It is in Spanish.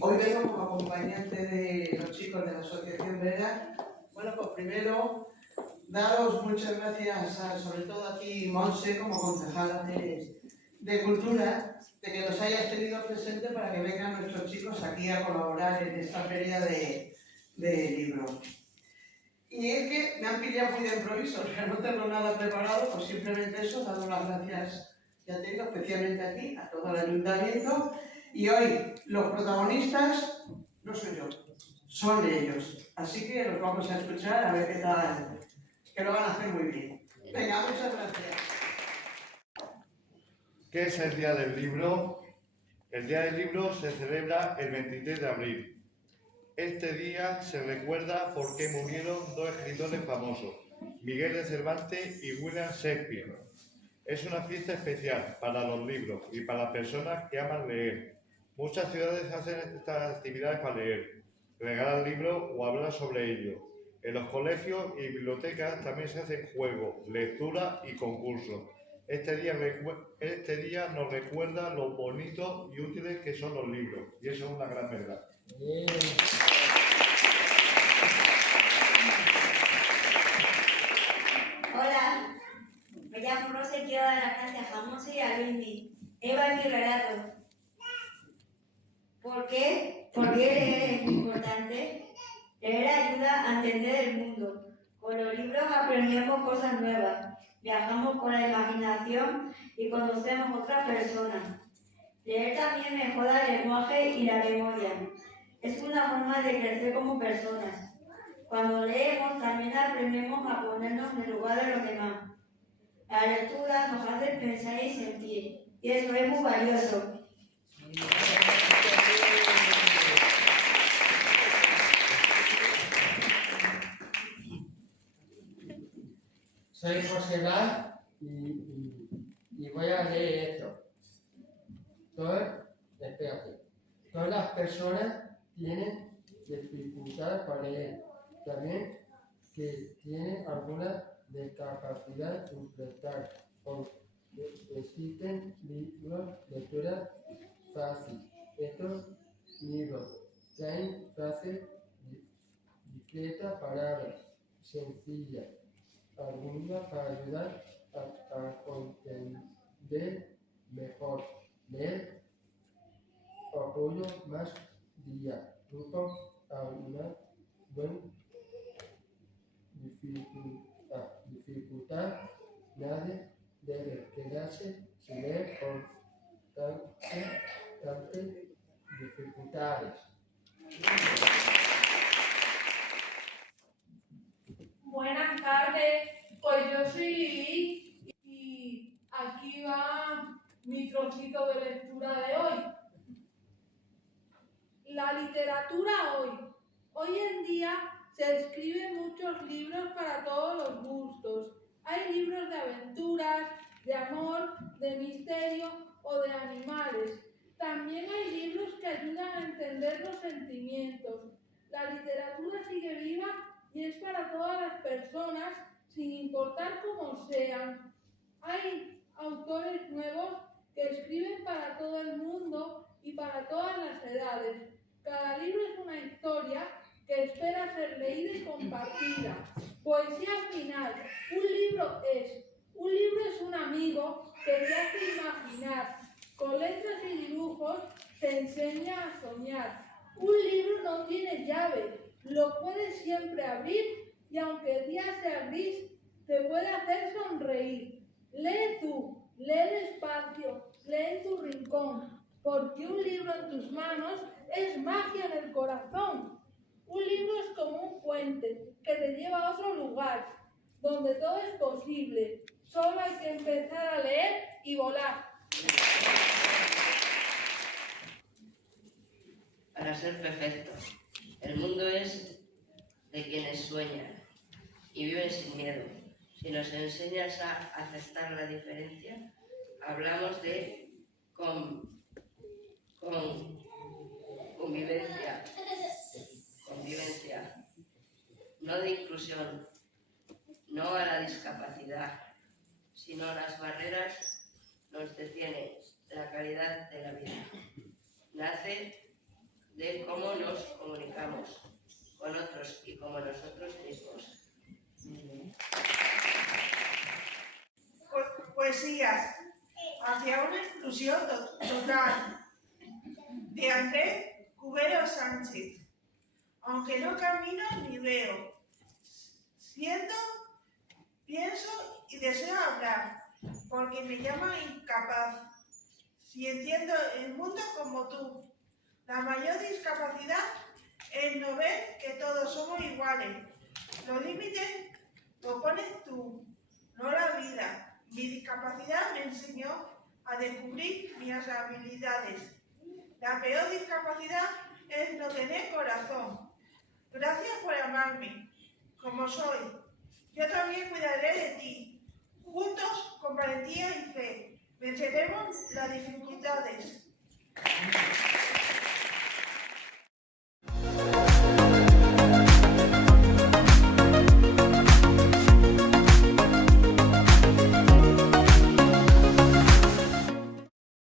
Hoy vengo como acompañante de los chicos de la Asociación Vera. Bueno, pues primero, daros muchas gracias, sobre todo a ti, Monse, como concejala de Cultura, de que los hayas tenido presente para que vengan nuestros chicos aquí a colaborar en esta feria de libros. Y es que me han pillado muy de improviso, o sea, no tengo nada preparado, pues simplemente eso, dando las gracias, ya te digo, especialmente aquí, a todo el ayuntamiento. Y hoy los protagonistas no soy yo, son ellos. Así que los vamos a escuchar a ver qué tal, que lo van a hacer muy bien. Venga, muchas gracias. ¿Qué es el Día del Libro? El Día del Libro se celebra el 23 de abril. Este día se recuerda por qué murieron dos escritores famosos, Miguel de Cervantes y William Shakespeare. Es una fiesta especial para los libros y para las personas que aman leer. Muchas ciudades hacen estas actividades para leer, regalan libros o hablan sobre ellos. En los colegios y bibliotecas también se hacen juegos, lectura y concursos. Este día nos recuerda lo bonitos y útiles que son los libros, y eso es una gran verdad. Hola, me llamo Rosa y quiero dar las gracias a Monse y a Luismi. Eva es mi relato. ¿Por qué? Porque leer es muy importante. Leer ayuda a entender el mundo. Con los libros aprendemos cosas nuevas, viajamos con la imaginación y conocemos otras personas. Leer también mejora el lenguaje y la memoria. Es una forma de crecer como personas. Cuando leemos también aprendemos a ponernos en el lugar de los demás. La lectura nos hace pensar y sentir, y eso es muy valioso. Soy José Blas y voy a leer esto. Todas las personas tienen dificultad para leer. También que tienen alguna discapacidad intelectual. Existen libros de lectura fácil. Estos libros traen frases discretas, palabras sencillas, algunas para ayudar a comprender mejor. Leer apoyo más día, grupo a una buena dificultad, nadie debe quedarse sin leer por tantas dificultades. Buenas tardes, pues yo soy Lili y aquí va mi trocito de lectura de hoy. La literatura hoy. Hoy en día se escriben muchos libros para todos los gustos. Hay libros de aventuras, de amor, de misterio o de animales. También hay libros que ayudan a entender los sentimientos. La literatura sigue viva y es para todas las personas, sin importar cómo sean. Hay autores nuevos que escriben para todo el mundo y para todas las edades. Cada libro es una historia que espera ser leída y compartida. Poesía final. Un libro es un amigo que te hace imaginar. Con letras y dibujos te enseña a soñar. Un libro no tiene llave, lo puedes siempre abrir y aunque el día sea gris, te puede hacer sonreír. Lee tú, lee despacio, lee en tu rincón, porque un libro en tus manos es magia en el corazón. Un libro es como un puente que te lleva a otro lugar, donde todo es posible. Solo hay que empezar a leer y volar. Para ser perfectos. El mundo es de quienes sueñan y viven sin miedo. Si nos enseñas a aceptar la diferencia, hablamos de convivencia, no de inclusión, no a la discapacidad, sino las barreras nos detienen la calidad de la vida. Nace de cómo nos comunicamos con otros y como nosotros mismos. Poesías hacia una inclusión total, de Andrés Cubero Sánchez. Aunque no camino ni veo, siento, pienso y deseo hablar, porque me llaman incapaz. Si entiendo el mundo como tú, la mayor discapacidad es no ver que todos somos iguales. Los límites los pones tú, no la vida. Mi discapacidad me enseñó a descubrir mis habilidades. La peor discapacidad es no tener corazón. Gracias por amarme, como soy. Yo también cuidaré de ti. Juntos, con valentía y fe, venceremos las dificultades.